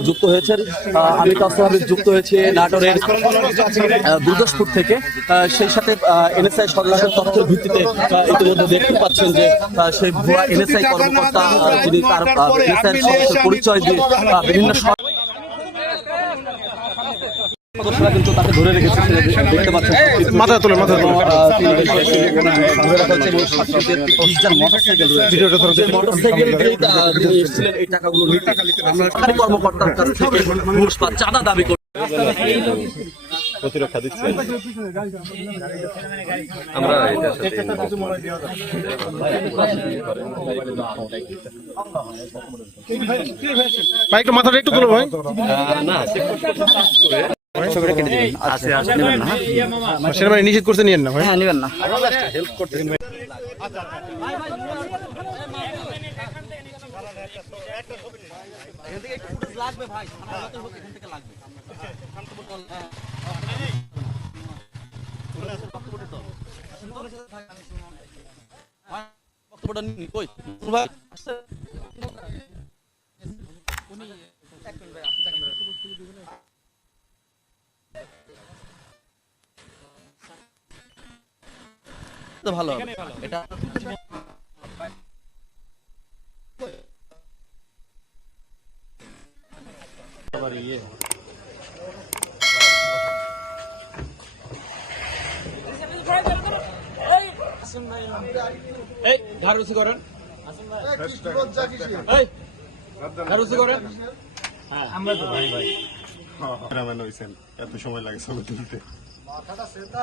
যুক্ত হয়েছেন। আমি যুক্ত হয়েছি নাটোরের আহ, থেকে। সেই সাথে এনএসআই সরকারের তথ্যের ভিত্তিতে ইতিমধ্যে দেখতে পাচ্ছেন যে সেই ভুয়া এনএসআই কর্মকর্তা যিনি তার পরিচয় দিয়ে বিভিন্ন সদস্যরা কিন্তু তাকে ধরে রেখেছে দেখতে পাচ্ছেন মাথা তোলে মাথা তোলে। আহ, তিনি বেশ ধরে রাখা হচ্ছে এবং সাথে যে বিশ জন মোটরসাইকেল রয়েছে। ভিডিওটা ধরো যে মোটরসাইকেল দিয়ে, আহ, তিনি এসেছিলেন এই টাকাগুলো নিতে। কর্মকর্তার কাছ থেকে ঘুষ বা চাঁদা দাবি করি। প্রতিরক্ষা দিচ্ছে। আমরা ভাই একটু মাথাটা একটু তোলো ভাই। না সেটা মানে নিষেধ করতে নিয়েন না হ্যাঁ নেবেন না? ভাই, তো ভালো হবে। এটা ক্যামেরাম্যান হইছেন। এত সময় লাগে ছবি তুলতে। এ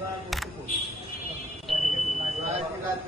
आज की रात